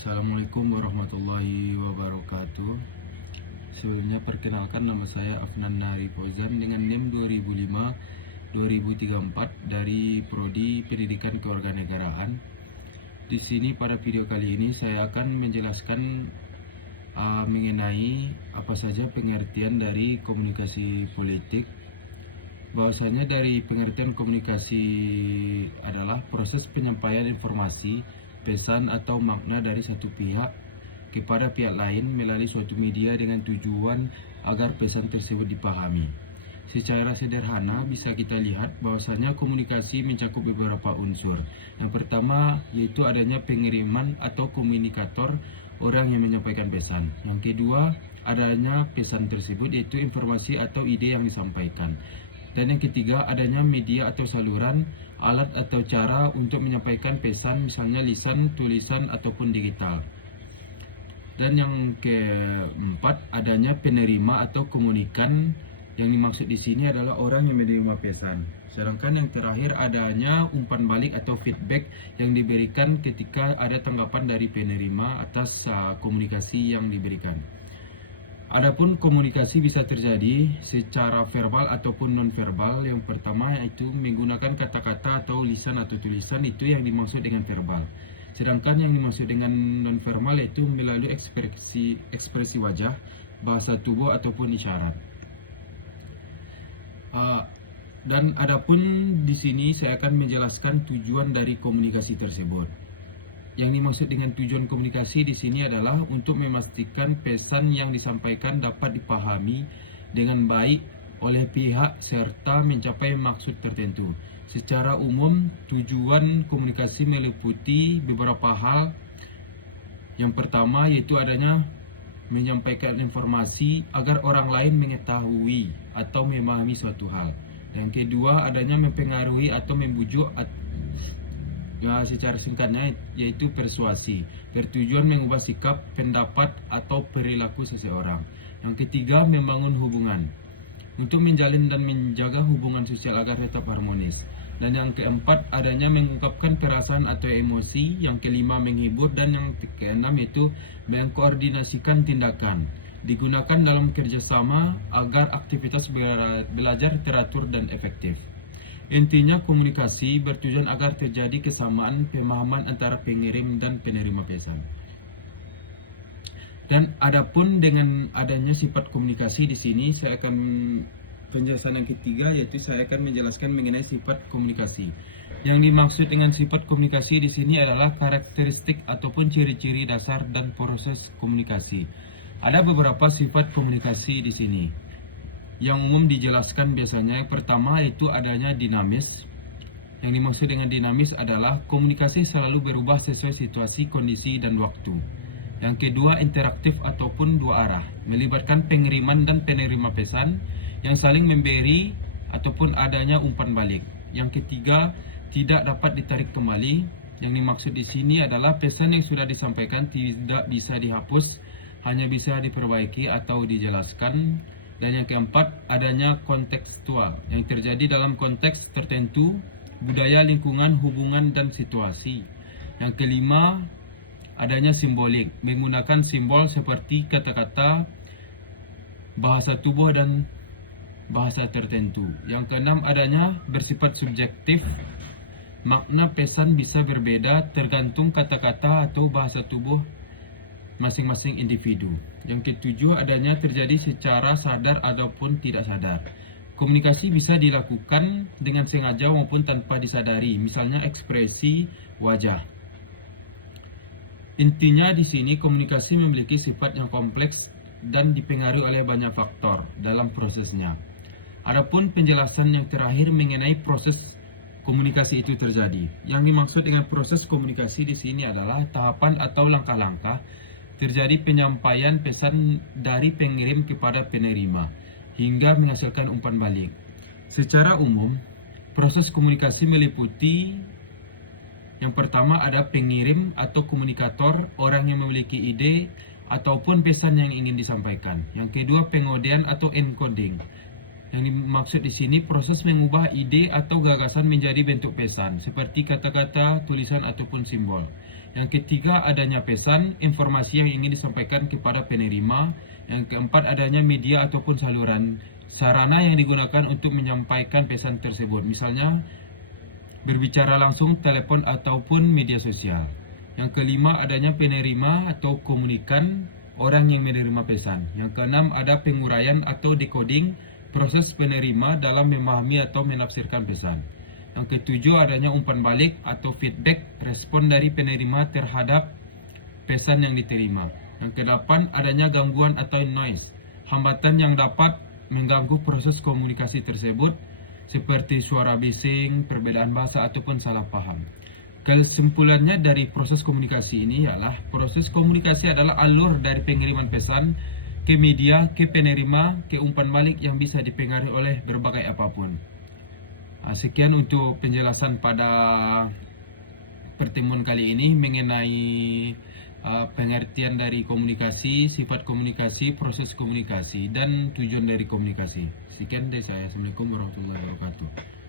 Assalamualaikum warahmatullahi wabarakatuh. Sebelumnya perkenalkan, nama saya Afnan Nari Fauzan dengan NIM 2005-2034 dari Prodi Pendidikan Kewarganegaraan. Di sini pada video kali ini saya akan menjelaskan mengenai apa saja pengertian dari komunikasi politik. Bahwasanya dari pengertian komunikasi adalah proses penyampaian informasi, pesan atau makna dari satu pihak kepada pihak lain melalui suatu media dengan tujuan agar pesan tersebut dipahami. Secara sederhana bisa kita lihat bahwasanya komunikasi mencakup beberapa unsur. Yang pertama yaitu adanya pengiriman atau komunikator, orang yang menyampaikan pesan. Yang kedua adanya pesan tersebut yaitu informasi atau ide yang disampaikan. Dan yang ketiga adanya media atau saluran, alat atau cara untuk menyampaikan pesan, misalnya lisan, tulisan ataupun digital. Dan yang keempat adanya penerima atau komunikan. Yang dimaksud di sini adalah orang yang menerima pesan. Sedangkan yang terakhir adanya umpan balik atau feedback yang diberikan ketika ada tanggapan dari penerima atas komunikasi yang diberikan. Adapun komunikasi bisa terjadi secara verbal ataupun non-verbal. Yang pertama yaitu menggunakan kata-kata atau lisan atau tulisan, itu yang dimaksud dengan verbal. Sedangkan yang dimaksud dengan non-verbal yaitu melalui ekspresi wajah, bahasa tubuh ataupun isyarat. Dan adapun di sini saya akan menjelaskan tujuan dari komunikasi tersebut. Yang dimaksud dengan tujuan komunikasi di sini adalah untuk memastikan pesan yang disampaikan dapat dipahami dengan baik oleh pihak serta mencapai maksud tertentu. Secara umum, tujuan komunikasi meliputi beberapa hal. Yang pertama yaitu adanya menyampaikan informasi agar orang lain mengetahui atau memahami suatu hal. Yang kedua adanya mempengaruhi atau membujuk secara singkatnya yaitu persuasi, bertujuan mengubah sikap, pendapat atau perilaku seseorang. Yang ketiga membangun hubungan, untuk menjalin dan menjaga hubungan sosial agar tetap harmonis. Dan yang keempat adanya mengungkapkan perasaan atau emosi. Yang kelima menghibur. Dan yang keenam itu mengkoordinasikan tindakan, digunakan dalam kerjasama agar aktivitas belajar teratur dan efektif. Intinya komunikasi bertujuan agar terjadi kesamaan pemahaman antara pengirim dan penerima pesan. Dan adapun dengan adanya sifat komunikasi di sini saya akan penjelasan yang ketiga yaitu saya akan menjelaskan mengenai sifat komunikasi. Yang dimaksud dengan sifat komunikasi di sini adalah karakteristik ataupun ciri-ciri dasar dan proses komunikasi. Ada beberapa sifat komunikasi di sini. Yang umum dijelaskan biasanya yang pertama yaitu adanya dinamis. Yang dimaksud dengan dinamis adalah komunikasi selalu berubah sesuai situasi, kondisi, dan waktu. Yang kedua interaktif ataupun dua arah, melibatkan pengiriman dan penerima pesan yang saling memberi ataupun adanya umpan balik. Yang ketiga tidak dapat ditarik kembali. Yang dimaksud di sini adalah pesan yang sudah disampaikan tidak bisa dihapus, hanya bisa diperbaiki atau dijelaskan. Dan yang keempat adanya kontekstual yang terjadi dalam konteks tertentu, budaya, lingkungan, hubungan, dan situasi. Yang kelima adanya simbolik, menggunakan simbol seperti kata-kata, bahasa tubuh, dan bahasa tertentu. Yang keenam adanya bersifat subjektif, makna pesan bisa berbeda tergantung kata-kata atau bahasa tubuh masing-masing individu. Yang ketujuh adanya terjadi secara sadar ataupun tidak sadar. Komunikasi bisa dilakukan dengan sengaja maupun tanpa disadari, misalnya ekspresi wajah. Intinya di sini komunikasi memiliki sifat yang kompleks dan dipengaruhi oleh banyak faktor dalam prosesnya. Adapun penjelasan yang terakhir mengenai proses komunikasi itu terjadi. Yang dimaksud dengan proses komunikasi di sini adalah tahapan atau langkah-langkah terjadi penyampaian pesan dari pengirim kepada penerima hingga menghasilkan umpan balik. Secara umum, proses komunikasi meliputi yang pertama ada pengirim atau komunikator, orang yang memiliki ide ataupun pesan yang ingin disampaikan. Yang kedua pengodian atau encoding. Yang dimaksud di sini proses mengubah ide atau gagasan menjadi bentuk pesan seperti kata-kata, tulisan ataupun simbol. Yang ketiga, adanya pesan, informasi yang ingin disampaikan kepada penerima. Yang keempat, adanya media ataupun saluran sarana yang digunakan untuk menyampaikan pesan tersebut. Misalnya, berbicara langsung, telepon, ataupun media sosial. Yang kelima, adanya penerima atau komunikan, orang yang menerima pesan. Yang keenam, ada penguraian atau decoding, proses penerima dalam memahami atau menafsirkan pesan. Yang ketujuh, adanya umpan balik atau feedback, respon dari penerima terhadap pesan yang diterima. Yang kedelapan, adanya gangguan atau noise, hambatan yang dapat mengganggu proses komunikasi tersebut, seperti suara bising, perbedaan bahasa, ataupun salah paham. Kesimpulannya dari proses komunikasi ini ialah proses komunikasi adalah alur dari pengiriman pesan ke media, ke penerima, ke umpan balik yang bisa dipengaruhi oleh berbagai apapun. Sekian untuk penjelasan pada pertemuan kali ini mengenai pengertian dari komunikasi, sifat komunikasi, proses komunikasi, dan tujuan dari komunikasi. Sekian dari saya. Assalamualaikum warahmatullahi wabarakatuh.